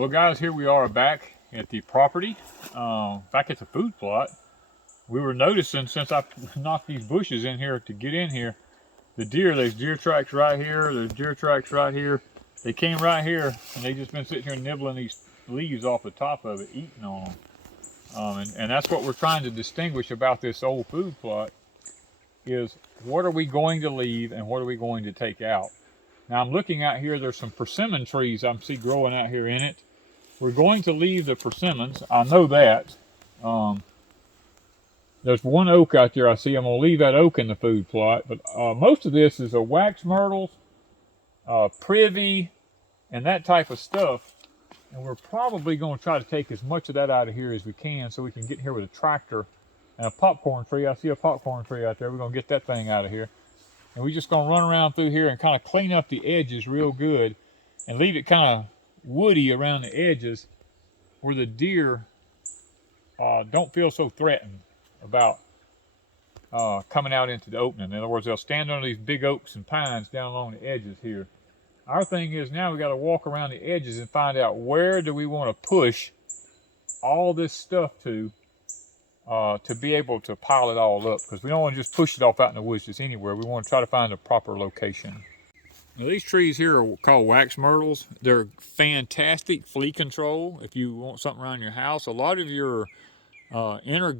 Well guys, here we are back at the property, back at the food plot. We were noticing since I knocked these bushes in here to get in here, the deer, there's deer tracks right here, there's deer tracks right here. They came right here and they just been sitting here nibbling these leaves off the top of it, eating on them. And that's what we're trying to distinguish about this old food plot is what are we going to leave and what are we going to take out. Now I'm looking out here, there's some persimmon trees I see growing out here in it. We're going to leave the persimmons, I know that. There's one oak out there I see, I'm going to leave that oak in the food plot. But most of this is a wax myrtles, privy, and that type of stuff. And we're probably going to try to take as much of that out of here as we can so we can get here with a tractor and a popcorn tree. I see a popcorn tree out there. We're going to get that thing out of here. And we're just going to run around through here and kind of clean up the edges real good and leave it kind of woody around the edges where the deer don't feel so threatened about coming out into the opening. In other words, they'll stand under these big oaks and pines down along the edges here. Our thing is now we got to walk around the edges and find out where do we want to push all this stuff to be able to pile it all up, because we don't want to just push it off out in the woods just anywhere. We want to try to find a proper location. Now these trees here are called wax myrtles. They're fantastic flea control if you want something around your house. A lot of your inner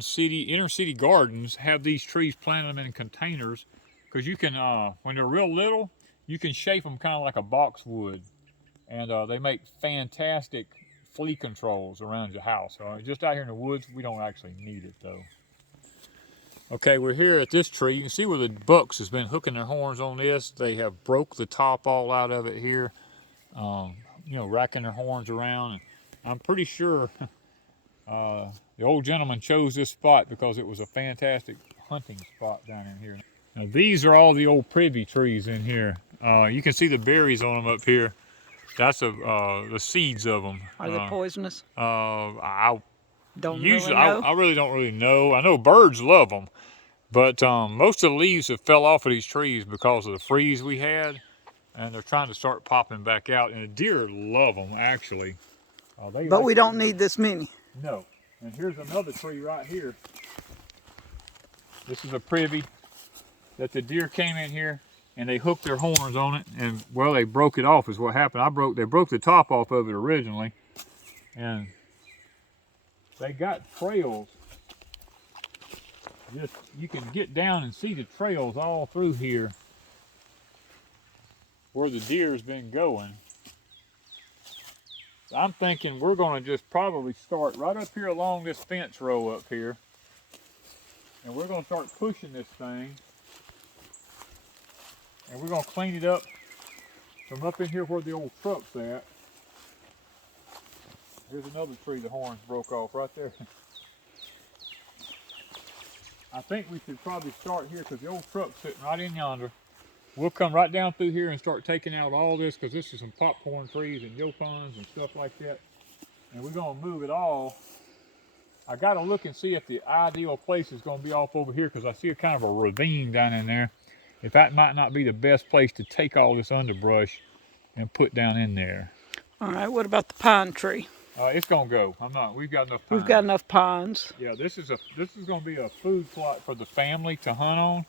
city gardens have these trees, planted them in containers, because you can, when they're real little, you can shape them kind of like a boxwood, and they make fantastic flea controls around your house. Just out here in the woods, we don't actually need it though. Okay, we're here at this tree. You can see where the bucks has been hooking their horns on this. They have broke the top all out of it here, you know, racking their horns around. And I'm pretty sure the old gentleman chose this spot because it was a fantastic hunting spot down in here. Now these are all the old privy trees in here. You can see the berries on them up here. That's the seeds of them. Are they poisonous? I really don't really know. I know birds love them, but most of the leaves have fell off of these trees because of the freeze we had, and they're trying to start popping back out. And the deer love them actually. But we don't need this many. No. And here's another tree right here. This is a privy that the deer came in here and they hooked their horns on it, and well, they broke it off is what happened. They broke the top off of it originally, and they got trails. Just you can get down and see the trails all through here where the deer's been going. I'm thinking we're going to just probably start right up here along this fence row up here, and we're going to start pushing this thing, and we're going to clean it up from up in here where the old truck's at. Here's another tree the horns broke off right there. I think we should probably start here because the old truck's sitting right in yonder. We'll come right down through here and start taking out all this, because this is some popcorn trees and yopons and stuff like that. And we're going to move it all. I got to look and see if the ideal place is going to be off over here, because I see a kind of a ravine down in there. If that might not be the best place to take all this underbrush and put down in there. All right, what about the pine tree? It's going to go. We've got enough pines. We've got enough pines. Yeah, this is going to be a food plot for the family to hunt on.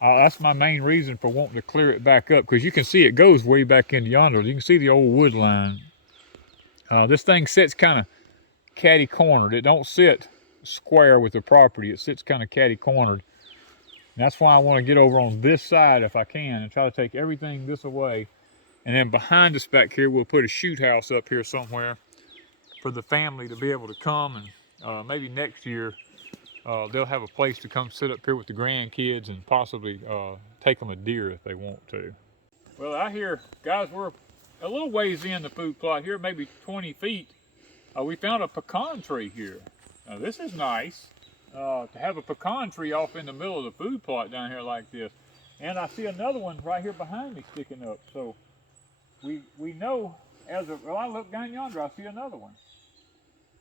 That's my main reason for wanting to clear it back up, because you can see it goes way back into yonder. You can see the old wood line. This thing sits kind of catty-cornered. It don't sit square with the property. It sits kind of catty-cornered. That's why I want to get over on this side if I can and try to take everything this away. And then behind us back here, we'll put a shoot house up here somewhere for the family to be able to come, and maybe next year they'll have a place to come sit up here with the grandkids and possibly take them a deer if they want to. Well, out here, guys, we're a little ways in the food plot here, maybe 20 feet. We found a pecan tree here. Now, this is nice to have a pecan tree off in the middle of the food plot down here like this. And I see another one right here behind me sticking up. So we know well, I look down yonder, I see another one.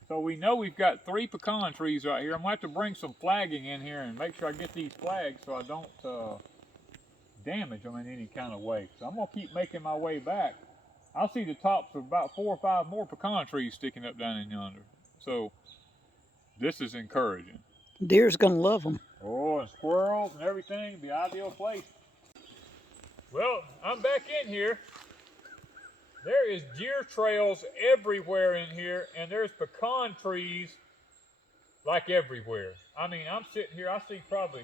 So we know we've got 3 pecan trees right here. I'm going to have to bring some flagging in here and make sure I get these flagged so I don't damage them in any kind of way. So I'm going to keep making my way back I see the tops of about 4 or 5 more pecan trees sticking up down in yonder. So this is encouraging. Deer's gonna love them. Oh, and squirrels and everything, the ideal place. Well, I'm back in here. There is deer trails everywhere in here, and there's pecan trees like everywhere. I mean, I'm sitting here, I see probably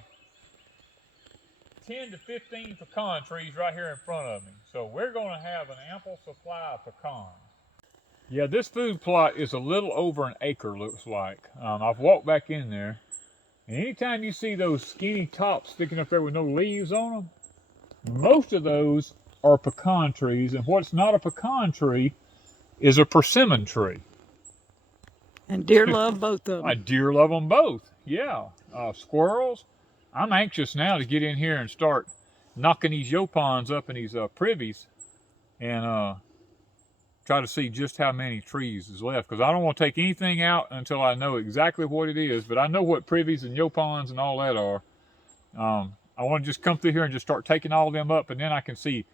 10 to 15 pecan trees right here in front of me. So we're going to have an ample supply of pecans. Yeah, this food plot is a little over an acre, looks like. I've walked back in there, and anytime you see those skinny tops sticking up there with no leaves on them, most of those are pecan trees, and what's not a pecan tree is a persimmon tree. And deer love both of them. Deer love them both, yeah. Squirrels, I'm anxious now to get in here and start knocking these yopons up in these privies and try to see just how many trees is left, because I don't want to take anything out until I know exactly what it is, but I know what privies and yopons and all that are. I want to just come through here and just start taking all of them up, and then I can see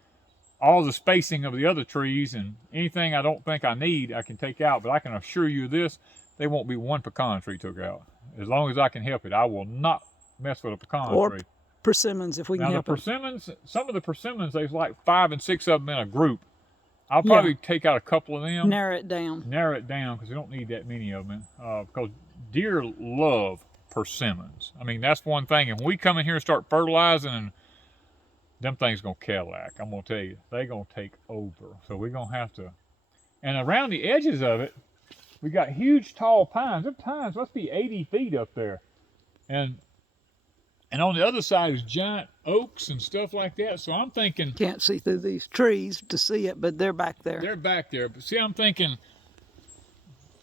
all the spacing of the other trees, and anything I don't think I need I can take out. But I can assure you this, there won't be one pecan tree took out. As long as I can help it, I will not mess with a pecan tree. Or persimmons if we can help it. Persimmons, some of the persimmons, there's like 5 and 6 of them in a group. I'll probably take out a couple of them. Narrow it down. Narrow it down, because we don't need that many of them. Because deer love persimmons. I mean, that's one thing. And when we come in here and start fertilizing, and them things going to Cadillac, I'm going to tell you, they're going to take over. So we're going to have to. And around the edges of it, we got huge tall pines. Them pines must be 80 feet up there. And on the other side is giant oaks and stuff like that. So I'm thinking. Can't see through these trees to see it, but they're back there. They're back there. But see, I'm thinking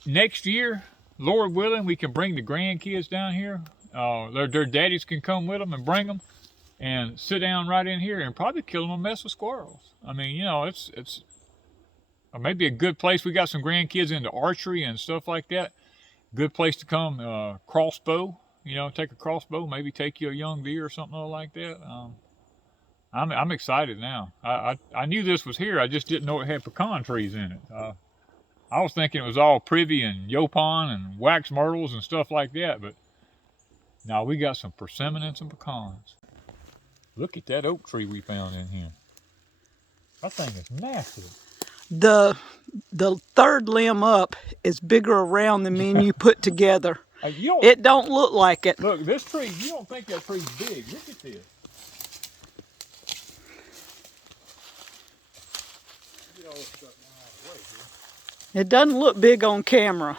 next year, Lord willing, we can bring the grandkids down here. Their daddies can come with them and bring them and sit down right in here and probably kill them a mess of squirrels. I mean, you know, it's maybe a good place. We got some grandkids into archery and stuff like that. Good place to come crossbow. You know, take a crossbow, maybe take you a young deer or something like that. I'm excited now. I knew this was here. I just didn't know it had pecan trees in it. I was thinking it was all privy and yopon and wax myrtles and stuff like that, but now we got some persimmon and some pecans. Look at that oak tree we found in here. That thing is massive. The third limb up is bigger around than me and you put together. It don't look like it. Look, this tree, you don't think that tree's big. Look at this. Get all this stuff out of the way here. It doesn't look big on camera.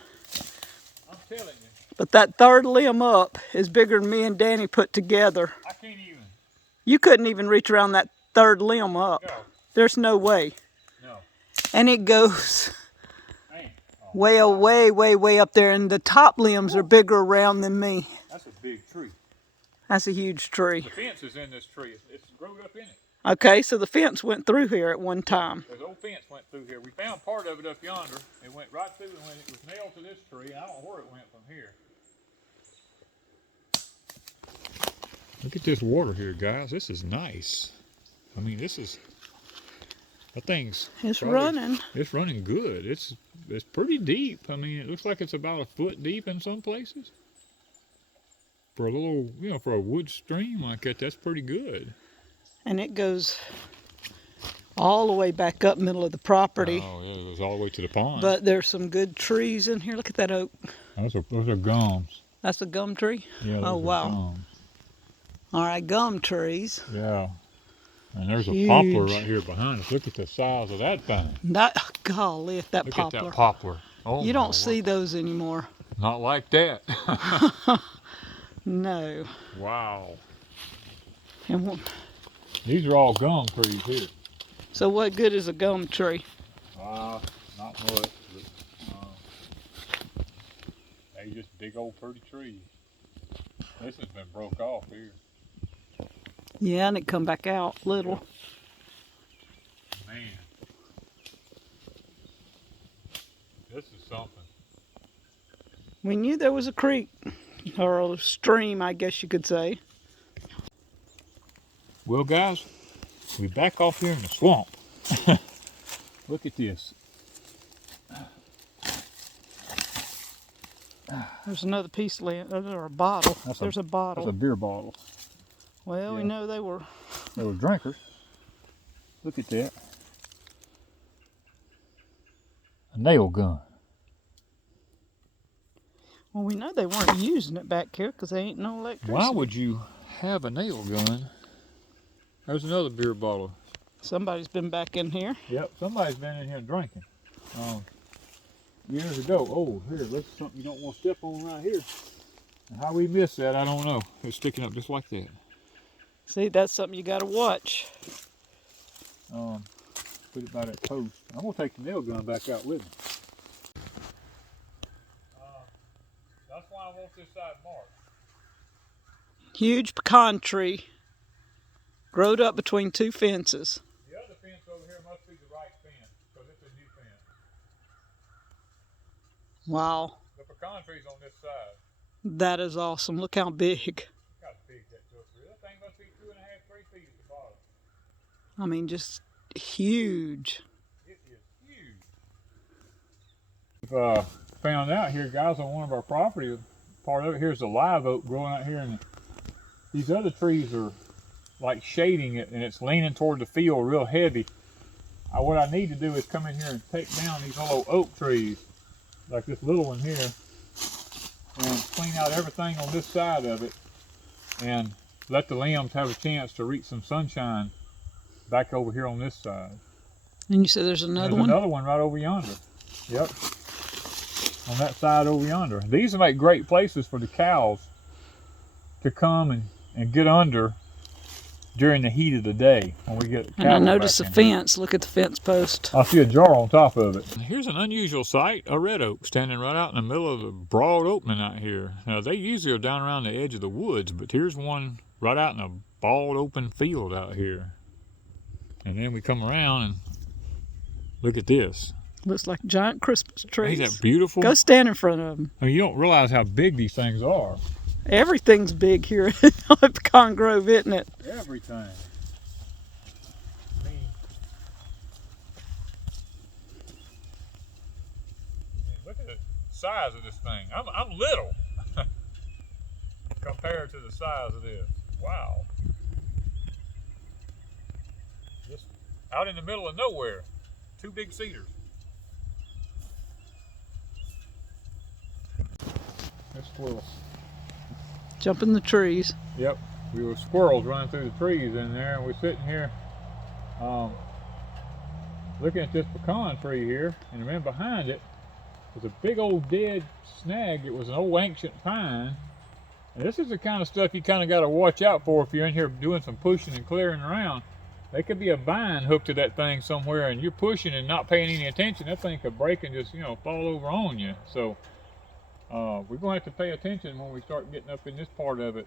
I'm telling you. But that third limb up is bigger than me and Danny put together. I can't even. You couldn't even reach around that third limb up. No. There's no way. No. And it goes way up there, and the top limbs are bigger around than me. That's a big tree. That's a huge tree. The fence is in this tree. It's grown up in it. Okay, so the fence went through here at one time. There's an old fence went through here. We found part of it up yonder. It went right through, and when it was nailed to this tree, I don't know where it went from here. Look at this water here, guys. This is nice. I mean, that thing's... It's running. It's running good. It's pretty deep. I mean, it looks like it's about a foot deep in some places. For a little, you know, for a wood stream like that, that's pretty good. And it goes all the way back up middle of the property. Oh, yeah, it goes all the way to the pond. But there's some good trees in here. Look at that oak. Those are gums. That's a gum tree? Yeah, those oh, wow. are gums. All right, gum trees. Yeah. And there's Huge. A poplar right here behind us. Look at the size of that thing. Golly, that Look poplar. at that poplar. Oh, you don't see those anymore. Not like that. No. Wow. And these are all gum trees here. so what good is a gum tree? Not much. But, they just big old pretty trees. This has been broke off here. Yeah, and it come back out little. Man. This is something. We knew there was a creek, or a stream, I guess you could say. Well, guys, we're back off here in the swamp. Look at this. There's another piece of land, or a bottle. There's a bottle. That's a beer bottle. Well, we know they were drinkers. Look at that. A nail gun. Well, we know they weren't using it back here because there ain't no electricity. Why would you have a nail gun? There's another beer bottle. Somebody's been back in here. Yep, somebody's been in here drinking. Years ago. Oh, here, that's something you don't want to step on right here. And how we missed that, I don't know. It's sticking up just like that. See, that's something you got to watch. Put it by that post. I'm going to take the nail gun back out with me. That's why I want this side marked. Huge pecan tree. Growed up between two fences. The other fence over here must be the right fence, because it's a new fence. Wow. The pecan tree's on this side. That is awesome. Look how big. Look how big that tooth is. That thing must be 2.5, 3 feet at the bottom. I mean, just huge. It is huge. We've found out here, guys, on one of our property, part of it here is a live oak growing out here, and these other trees are like shading it, and it's leaning toward the field real heavy. What I need to do is come in here and take down these little oak trees, like this little one here, and clean out everything on this side of it, and let the limbs have a chance to reach some sunshine back over here on this side. And you said there's another one? Another one right over yonder. Yep. On that side over yonder. These will make great places for the cows to come and get under during the heat of the day when we get. And I noticed a fence. Look at the fence post. I see a jar on top of it. Here's an unusual sight: a red oak standing right out in the middle of the broad opening out here. Now they usually are down around the edge of the woods, but here's one right out in a bald open field out here. And then we come around and look at this. Looks like giant Christmas trees. Ain't that beautiful? Go stand in front of them. I mean, you don't realize how big these things are. Everything's big here at Pecan Grove, isn't it? Everything. I mean, look at the size of this thing. I'm little compared to the size of this. Wow. Just out in the middle of nowhere. 2 big cedars. There's squirrels. Jumping the trees. Yep, we were squirrels running through the trees in there, and we're sitting here looking at this pecan tree here, and then behind it was a big old dead snag. It was an old ancient pine, and this is the kind of stuff you kind of got to watch out for if you're in here doing some pushing and clearing around. There could be a vine hooked to that thing somewhere, and you're pushing and not paying any attention. That thing could break and just, fall over on you. So we're going to have to pay attention when we start getting up in this part of it